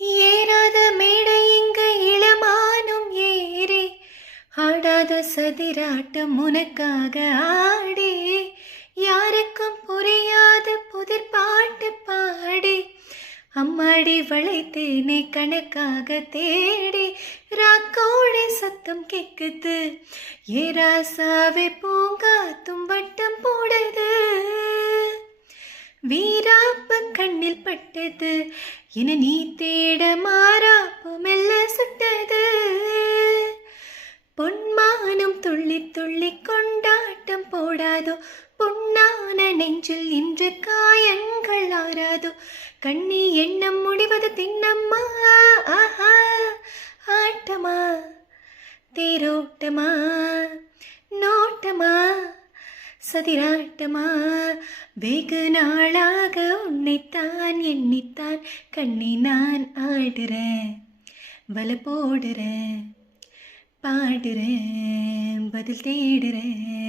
ஏறாத மேடை இங்கு இளமானும் ஏறி ஆடாத சதிராட்டம் உனக்காக ஆடி யாருக்கும் புரியாத புதிர் பாட்டு பாடி அம்மாடி வளைத்தேனை கணக்காக தேடி ராக்கோழி சத்தம் கேக்குது ஏராசாவே பூங்கா தும்பட்டம் போடுது வீராப்பு கண்ணில் பட்டது என நீ தேட மாறாப்பு மெல்ல சுட்டது பொன்மானம் துள்ளி துள்ளி கொண்டாட்டம் போடாதோ பொன்னான நெஞ்சில் இன்று காயங்கள் ஆறாதோ கண்ணி எண்ணம் முடிவது தின்னம்மா ஆஹா ஆட்டமா தேரோட்டமா நோட்டமா சதிராட்டமா வெகு நாளாக உன்னைத்தான் எண்ணித்தான் கண்ணி நான் ஆடுறேன் வல போடுறேன் பாடுறேன் பதில் தேடுறேன்.